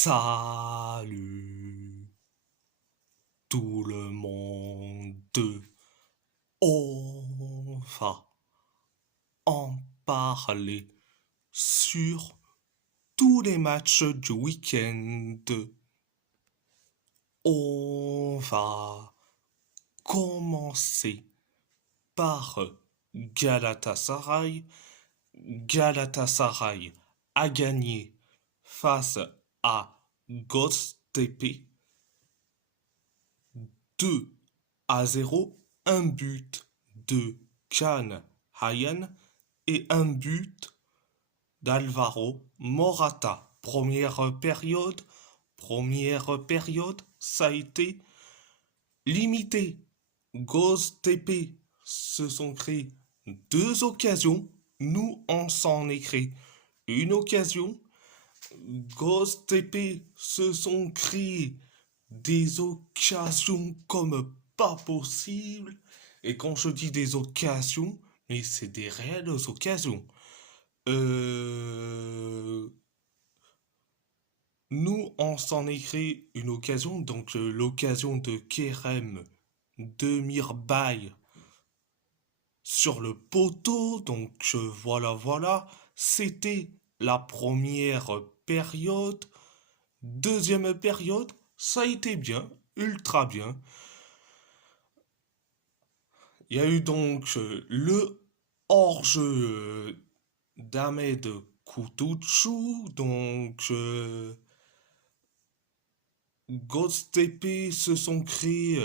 Salut tout le monde. On va en parler sur tous les matchs du week-end. On va commencer par Galatasaray. Galatasaray a gagné face à Göztepe 2-0, un but de Can Hayan et un but d'Alvaro Morata. Première période, ça a été limité. Göztepe se sont créés deux occasions. Nous, on s'en est créé une occasion. Göztepe se sont créés des occasions comme pas possible. Et quand je dis des occasions, mais c'est des réelles occasions. Euh, Nous, on s'en est créé une occasion, donc l'occasion de Kerem de Mirbaï sur le poteau. Donc voilà. C'était la première période. Deuxième période, ça a été bien, ultra bien. Il y a eu donc le hors-jeu d'Ahmed Kutucu. Donc Göztepe se sont créés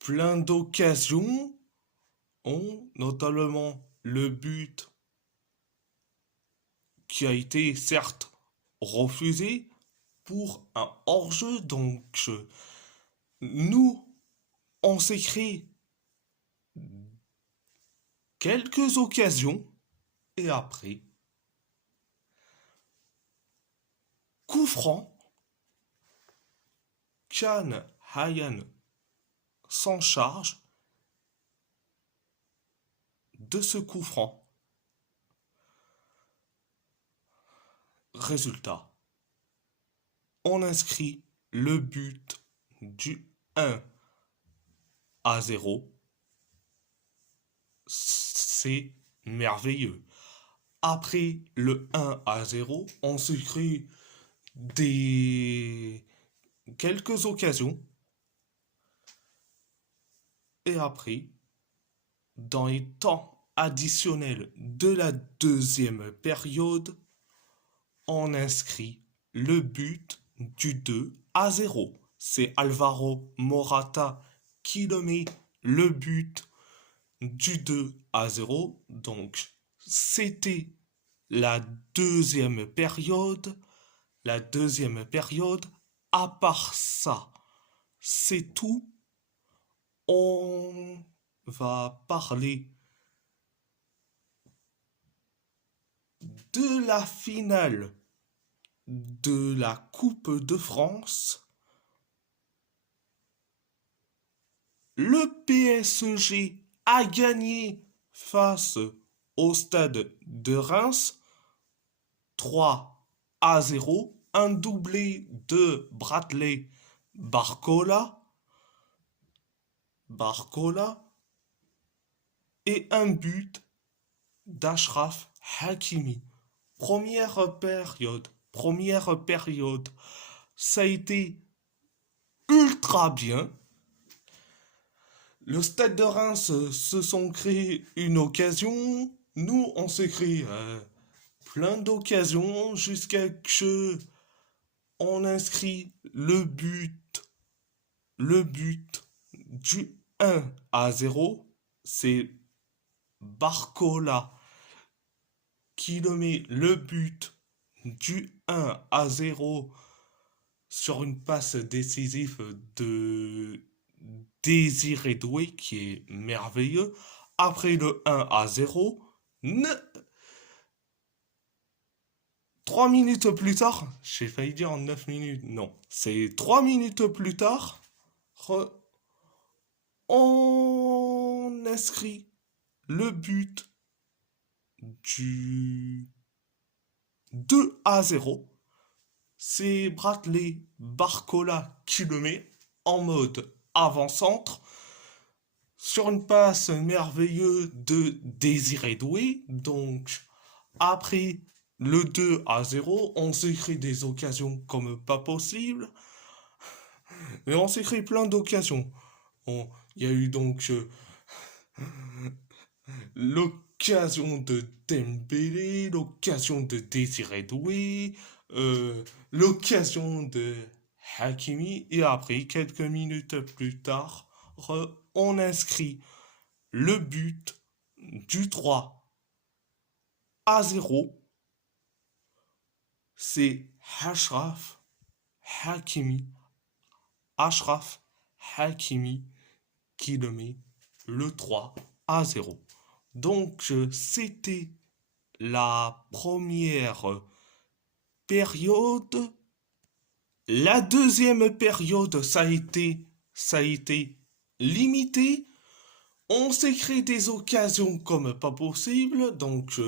plein d'occasions, ont notamment le but qui a été certes refusé pour un hors-jeu. Donc nous, on s'est créé quelques occasions et après, coup franc, Can Hayan s'en charge de ce coup franc. Résultat, on inscrit le but du 1-0. C'est merveilleux. Après le 1-0, on se crée des quelques occasions. Et après, dans les temps additionnels de la deuxième période, on inscrit le but du 2-0. C'est Alvaro Morata qui le met, le but du 2-0. Donc, c'était la deuxième période. La deuxième période, à part ça, c'est tout. On va parler de la finale de la Coupe de France. Le PSG a gagné face au Stade de Reims 3-0. Un doublé de Bradley Barcola et un but d'Ashraf Hakimi. Première période, ça a été ultra bien. Le Stade de Reims se sont créés une occasion. Nous, on s'est créé plein d'occasions jusqu'à que on inscrit le but du 1-0. C'est Barcola qui le met, le but du 1-0 sur une passe décisive de Désiré Doué qui est merveilleux. Après le 1-0, 3 minutes plus tard, j'ai failli dire en 9 minutes, non, c'est 3 minutes plus tard, on inscrit le but du 2-0. C'est Bradley Barcola qui le met en mode avant-centre sur une passe merveilleuse de Désiré Doué. Donc, après le 2-0, on s'est créé des occasions comme pas possible. Mais on s'est créé plein d'occasions. Il y a eu donc l'occasion de Dembélé, l'occasion de Désiré Doué, l'occasion de Hakimi, et après, quelques minutes plus tard, on inscrit le but du 3-0. C'est Ashraf Hakimi, Ashraf Hakimi qui le met le 3-0. Donc, c'était la première période. La deuxième période, ça a été limité. On s'est créé des occasions comme pas possible. Donc,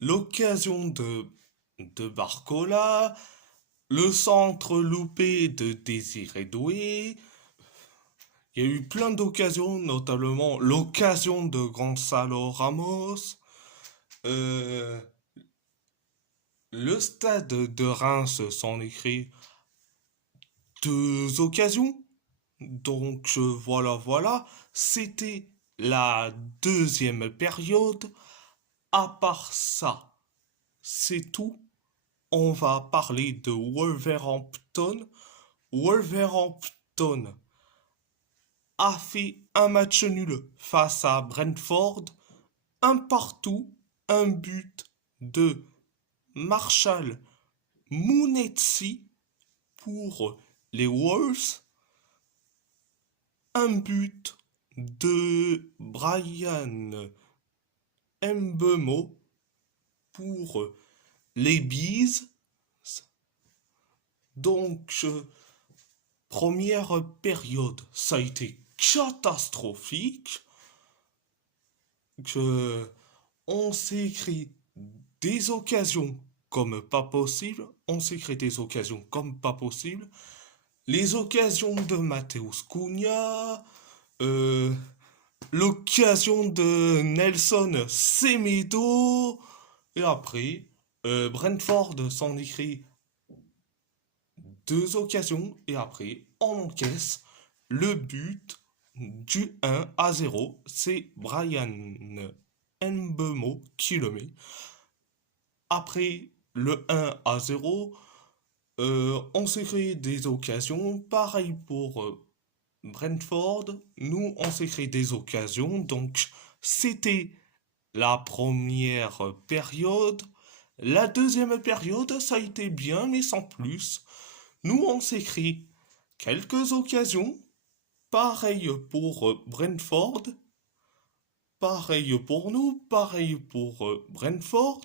l'occasion de Barcola, le centre loupé de Désiré Doué. Il y a eu plein d'occasions, notamment l'occasion de Gonzalo Ramos. Euh, le stade de Reims s'en écrit deux occasions. Donc voilà, c'était la deuxième période. À part ça, c'est tout. On va parler de Wolverhampton. Wolverhampton a fait un match nul face à Brentford. Un partout, un but de Marshall Mounetsi pour les Wolves. Un but de Brian Mbemo pour les Bees. Donc, première période, ça a été catastrophique. On s'est créé des occasions comme pas possible. On s'est créé des occasions comme pas possible. Les occasions de Mateus Cunha, l'occasion de Nelson Semedo, et après, Brentford s'en écrit deux occasions, et après, on encaisse le but du 1-0. C'est Brian Mbemo qui le met. Après le 1-0, on s'est créé des occasions. Pareil pour Brentford. Nous, on s'est créé des occasions. Donc, c'était la première période. La deuxième période, ça a été bien, mais sans plus. Nous, on s'est créé quelques occasions. Pareil pour Brentford. Pareil pour nous. Pareil pour Brentford.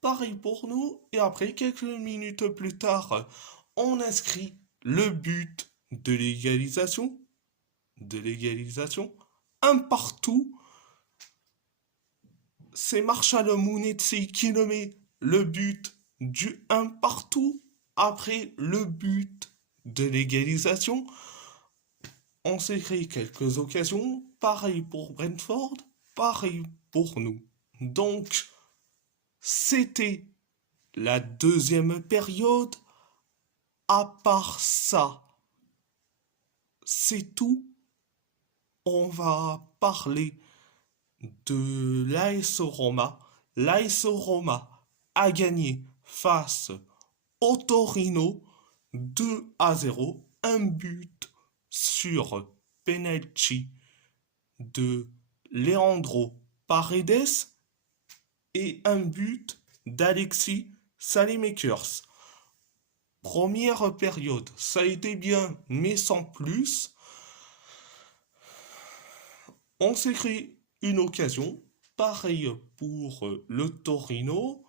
Pareil pour nous. Et après, quelques minutes plus tard, on inscrit le but de l'égalisation. De l'égalisation. Un partout. C'est Marshall Mounetsi qui le met le but du un partout. Après le but de l'égalisation, on s'est créé quelques occasions. Pareil pour Brentford. Pareil pour nous. Donc, c'était la deuxième période. À part ça, c'est tout. On va parler de l'AS Roma. L'AS Roma a gagné face au Torino 2-0. Un but sur penalty de Leandro Paredes et un but d'Alexis Salemakers. Première période, ça a été bien, mais sans plus. On s'est créé une occasion, pareil pour le Torino,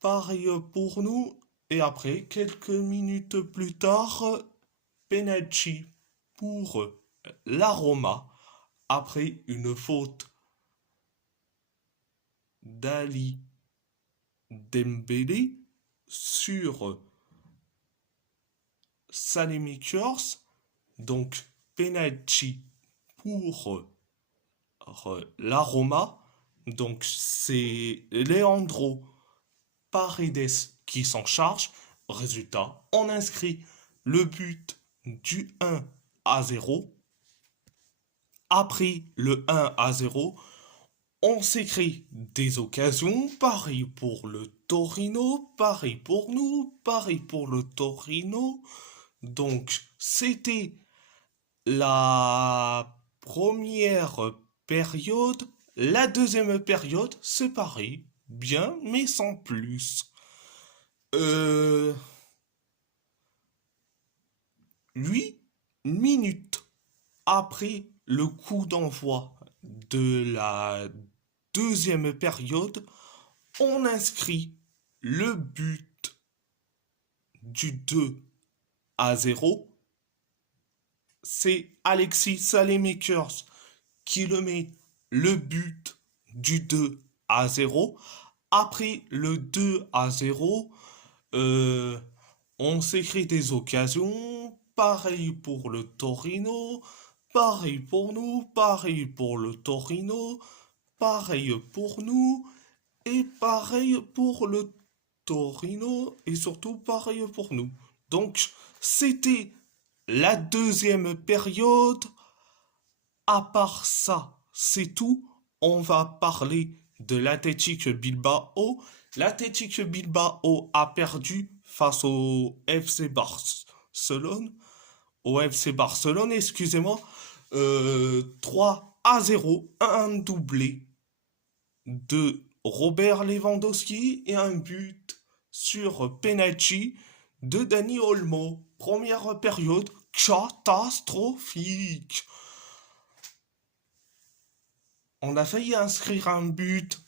pareil pour nous, et après, quelques minutes plus tard, penalty pour la Roma, après une faute d'Ali Dembélé sur Saelemaekers, donc penalty pour la Roma. Donc c'est Leandro Paredes qui s'en charge. Résultat, on inscrit le but du 1-0. Après le 1-0, on s'écrit des occasions. Pareil pour le Torino, pareil pour nous, pareil pour le Torino. Donc c'était la première période. La deuxième période, c'est pareil. Bien, mais sans plus. Euh, 8 minutes après le coup d'envoi de la deuxième période, on inscrit le but du 2-0. C'est Alexis Saelemaekers qui le met le but du 2-0. Après le 2-0, on s'écrit des occasions. Pareil pour le Torino. Pareil pour nous. Pareil pour le Torino. Pareil pour nous. Et pareil pour le Torino. Et surtout pareil pour nous. Donc, c'était la deuxième période. À part ça, c'est tout. On va parler de l'Athletic Bilbao. L'Athletic Bilbao a perdu face au FC Barcelone. Au FC Barcelone, excusez-moi. 3-0, un doublé de Robert Lewandowski et un but sur penalty de Dani Olmo. Première période catastrophique. On a failli inscrire un but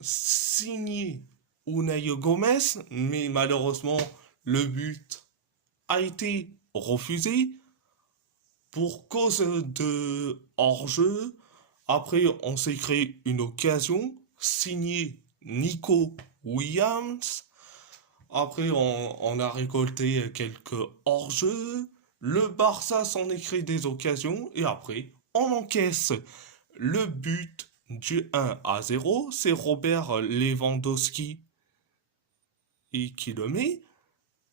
signé Unai Gomez, mais malheureusement, le but a été refusé pour cause de hors-jeu. Après, on s'est créé une occasion signée Nico Williams. Après, on a récolté quelques hors-jeu. Le Barça s'en est créé des occasions. Et après, on encaisse le but du 1-0. C'est Robert Lewandowski qui le met.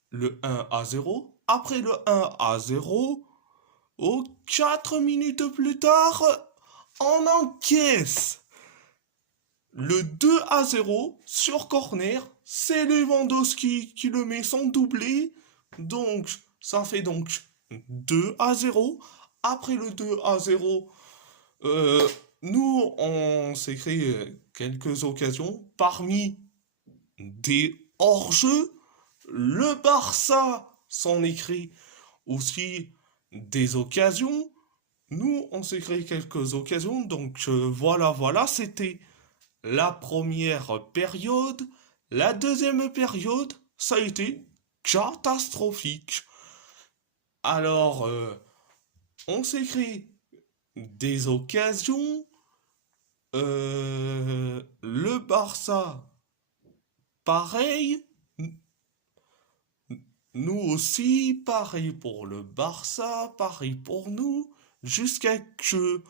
Le 1-0. Après le 1-0, 4 minutes plus tard, on encaisse le 2-0 sur corner. C'est Lewandowski qui le met sans doublé. Donc, ça fait donc 2-0. Après le 2-0, nous, on s'est créé quelques occasions. Parmi des hors-jeux, le Barça s'en est créé aussi des occasions. Nous, on s'est créé quelques occasions. Donc voilà, c'était la première période. La deuxième période, ça a été catastrophique. Alors, on s'est créé des occasions. Le Barça, pareil. Nous aussi, pareil pour le Barça, pareil pour nous. Jusqu'à que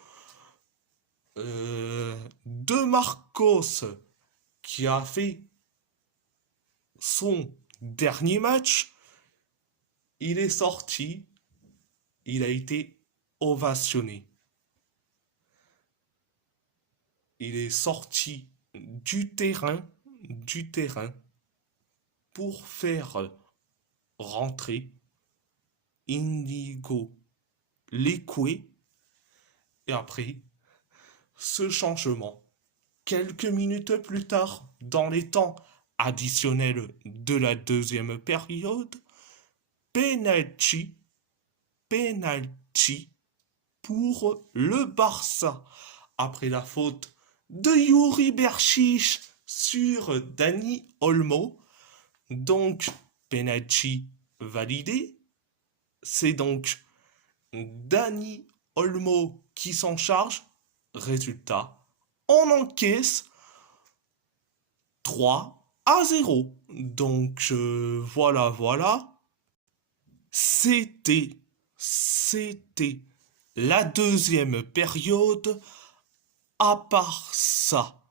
De Marcos, qui a fait son dernier match, il est sorti, il a été ovationné. Il est sorti du terrain pour faire rentrer Indigo Leque. Et après, ce changement, quelques minutes plus tard, dans les temps additionnels de la deuxième période, penalty, penalty pour le Barça. Après la faute de Yuri Berchiche sur Dani Olmo. Donc, penalty validé. C'est donc Dani Olmo qui s'en charge. Résultat, on encaisse 3-0. Donc voilà. C'était la deuxième période. À part ça,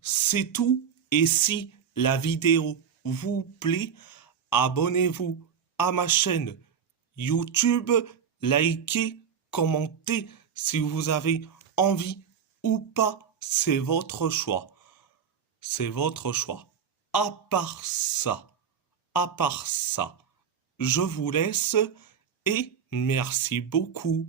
c'est tout. Et si la vidéo vous plaît, abonnez-vous à ma chaîne YouTube, likez, commentez si vous avez envie ou pas. C'est votre choix. C'est votre choix. À part ça, je vous laisse et merci beaucoup.